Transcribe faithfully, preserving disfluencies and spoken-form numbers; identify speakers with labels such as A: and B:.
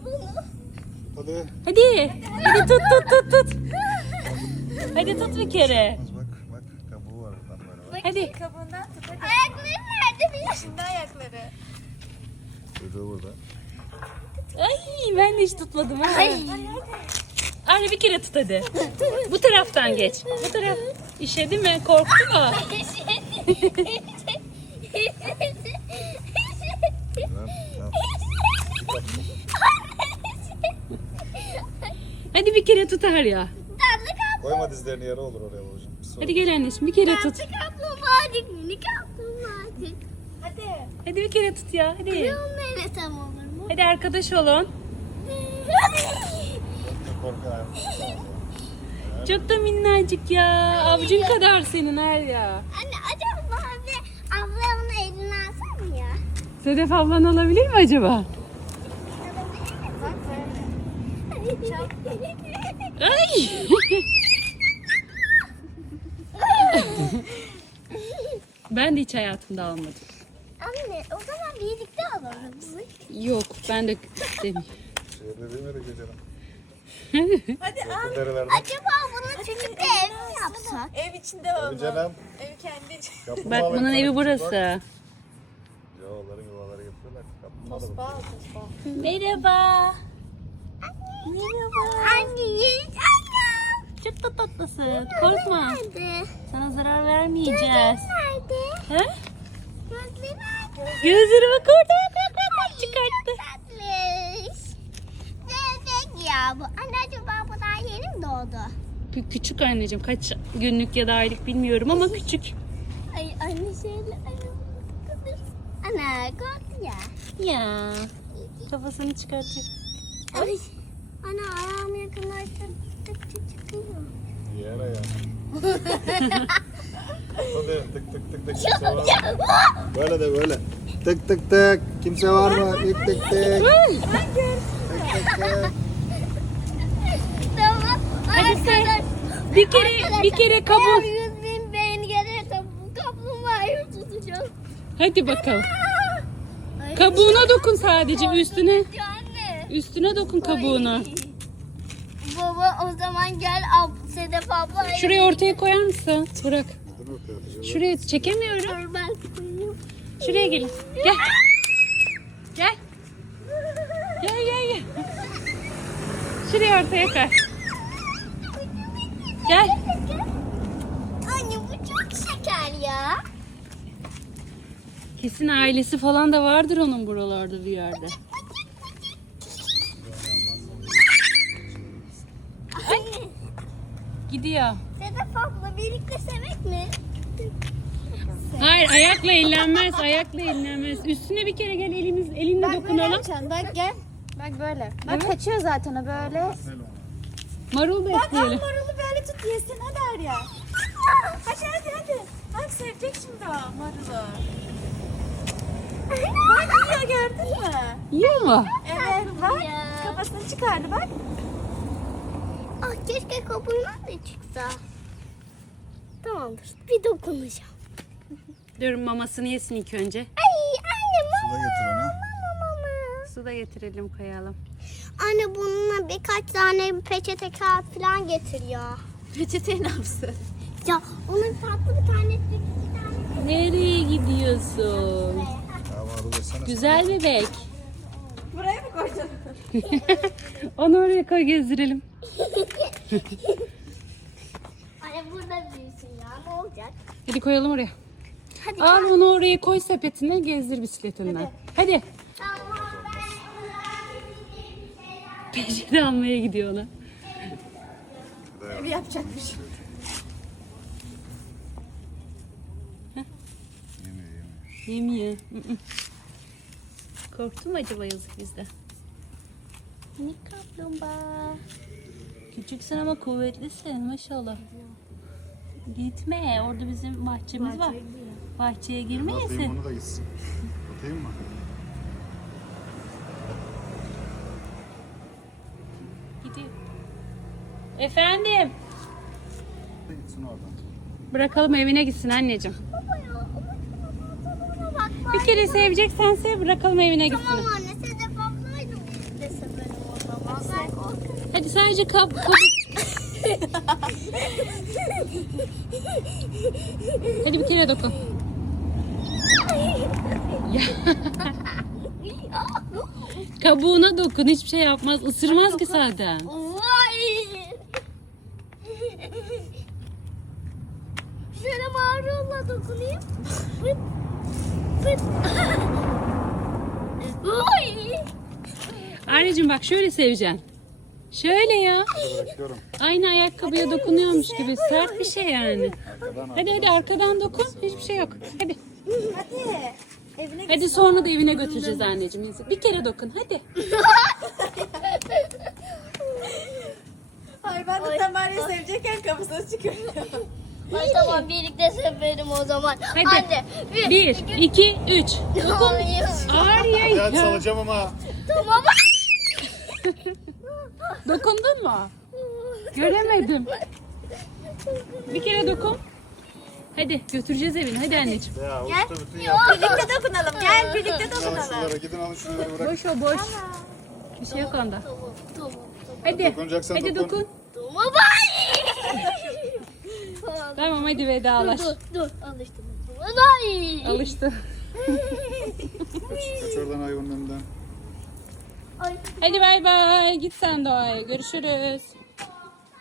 A: Hadi.
B: Hadi. Hadi tut tut tut tut. Hadi tut bir kere.
A: Bak bak kabuğu var. Bak,
B: Hadi.
C: Kabuğundan tut hadi.
D: Ayakları nerede benim?
C: Şimdi ayakları.
A: çocuğu burada.
B: Ay ben de hiç tutmadım ha. Arya bir kere tut hadi. Bu taraftan geç. Bu taraf. İşedi mi? Korktu mu?
A: Tamam, tamam.
B: Hadi bir kere tut Arya.
D: Tatlı kaplumbağa.
A: Koyma dizlerini yere olur oraya babacığım. Pis olur.
B: Hadi gel anneciğim bir kere tut.
D: Tatlı kaplumbağacık. Minik kaplumbağacık.
C: Hadi.
B: Hadi bir kere tut ya. Hadi.
D: Onunla tam olur mu?
B: Hadi arkadaş olun.
A: Çok korkuyor.
B: Çok da minnacık ya. Avucun kadar senin Arya.
D: Anne acaba abi ablamın elini alsam ya?
B: Sedef ablan alabilir mi acaba?
C: Bak böyle.
B: Ay. Ben de hiç hayatımda almadım.
D: Anne o zaman birlikte alırız.
B: Yok ben de istemiyorum.
A: Şehirde değil mi öyle geceler?
C: Hadi al.
A: Derelerde.
D: Acaba bunu küçük bir ev mi yapsak?
C: Ev içinde
A: Tabii
C: oldu.
A: canım.
C: Ev kendi içinde.
A: Kaplumbağa
B: Bak bunun
A: ve
B: evi
A: bak.
B: burası.
A: Ya onların yuvaları yapıyorlar. Kaplumbağa da
C: Tosba al tosba.
B: Merhaba.
D: Merhaba. Anne yiyeceğim.
B: Çok da tatlısın. Korkma.
D: Nerede?
B: Sana zarar vermeyeceğiz.
D: Nerede?
B: Ha?
D: Gözleri nerede?
B: Gözleri bak orada. Bak bak bak bak çıkarttı.
D: Tatlış. Bebek ya bu. Anne acaba bu daha yeni mi doğdu?
B: Kü- Küçük anneciğim kaç günlük ya da aylık bilmiyorum ama küçük.
D: Ay anne şöyle ayağımı Ana korktu ya.
B: Ya kafasını çıkartıyor.
D: Ay. Ana ayağımı yakınlaştırdıkça çıkıyor.
A: Yer ayağı. Hadi tık tık tık tık. Kimse var mı? Böyle de böyle. Tık tık tık. Kimse var mı? Tık tık tık. Tık tık tık.
D: Tamam.
B: Hadi sen bir kere bir kere kabuğu.
D: Eğer yüz bin beğeni gelirse bu kaplumbağayı tutacağız.
B: Hadi bakalım.
D: Ay,
B: Kabuğuna dokun sadece üstüne.
D: Anne.
B: Üstüne dokun kabuğuna.
D: Ay. Baba o zaman gel ab Sedef abla.
B: Şurayı ortaya koyar mısın? Burak.
A: Dur bakalım.
B: Şuraya çekemiyorum.
D: Dur ben koyayım.
B: Şuraya gelin. Gel. Gel. Gel gel gel. Şuraya ortaya koy. Gel.
D: Anne bu çok şeker ya.
B: Kesin ailesi falan da vardır onun buralarda bir yerde.
D: Anne.
B: Gidiyor.
D: Sedef abla birlikte sevmek mi?
B: Hayır ayakla ellenmez. Ayakla ellenmez. Üstüne bir kere gel elimiz elinle dokunalım.
C: yapacaksın. Bak gel. Bak böyle. Bak
B: Evet.
C: kaçıyor zaten o böyle.
B: Marul
C: Bak al
B: bekleyelim.
C: marulu böyle tut yesin hadi Arya. Hadi hadi hadi. Bak sevecek şimdi o marulu. Bak yiyor gördün mü?
B: Yiyor mu?
C: Evet bak.
D: Ya.
C: Kafasını çıkardı bak.
D: Ah keşke kabuğundan da çıksa. Tamamdır. Bir dokunacağım.
B: Dur mamasını yesin ilk önce.
D: Ay anne
A: Suda
D: mama.
A: getir onu.
D: Mama mama.
B: Su da getirelim koyalım.
D: Anne bununla birkaç tane peçete kağıt falan getir ya.
C: Peçeteyi ne yapsın?
D: Ya onun tatlı bir tanesi iki tane.
B: Nereye gidiyorsun?
A: Tamam arada sana.
B: Güzel bebek.
C: Buraya mı koydun?
B: Onu oraya koy gezdirelim.
D: Anne burada büyüsün ya ne olacak?
B: Hadi koyalım oraya.
D: Hadi.
B: Al onu oraya koy sepetine gezdir bisikletinden. Hadi.
D: Tamam ben.
B: Peşini almaya gidiyor ona.
C: Ev yapacakmış.
A: Yemiyor yemiyor.
B: Yemiyor. Hı hı. Korktun mu acaba yazık bizde? Minik kaplumbağa. Küçüksün ama kuvvetlisin maşallah. Gitme orada bizim bahçemiz var. Bahçeye
A: Ne
B: girmeyesin.
A: yapayım onu da gitsin. Atayım mı?
B: Gidiyor. Efendim.
A: Gitsin oradan.
B: Bırakalım evine gitsin anneciğim.
D: Baba ya ama bak bak.
B: Bir kere seveceksen sev bırakalım evine gitsin.
D: Tamam anne Sedef ablayla birlikte severim Ben korkarım.
B: Hadi sadece kab kabuk. Hadi bir kere dokun. Ya. Kabuğuna dokun, hiçbir şey yapmaz. Isırmaz ki zaten.
D: Vay. Şöyle marula dokunayım. Pıt. Pıt. Vay.
B: Anneciğim bak şöyle seveceksin. Şöyle ya.
A: Hadi bırakıyorum.
B: Aynı ayakkabıya dokunuyormuş gibi. Sert bir şey yani.
A: Arkadan
B: Hadi hadi arkadan dokun. Hiçbir şey yok. Hadi.
C: Hadi. Evine
B: Hadi sonra da evine götüreceğiz anneciğim. Bir kere dokun hadi.
C: Ay ben de Tamer'i sevecekken kafasına çıkıyorum.
D: Ay tamam birlikte severim o zaman.
B: Hadi.
D: Anne. Bir.
B: Bir, iki, üç.
D: Hayır.
B: Arya
A: Hadi
B: ya.
A: salacağım ama.
D: Tamam.
B: Dokundun mu? Göremedim. Bir kere dokun. Hadi götüreceğiz evine. Hadi anneciğim.
A: Ya
C: Gel.
A: usta bütün yaptı.
C: Birlikte dokunalım. Gel birlikte
A: Alın
C: dokunalım.
A: şunları, gidin alın şunları bırak.
B: Boş o boş. Bir şey yok onda.
D: Tamam tamam.
B: Hadi.
A: Dokunacaksan
B: Hadi
A: dokun.
B: dokun.
D: Tamam.
B: Tamam hadi vedalaş.
D: Dur dur alıştım. Ay.
B: Alıştı.
A: Kaç, kaç oradan hayvanın önünden.
D: Ay.
B: Hadi bay bay. Git sen doğaya. Görüşürüz.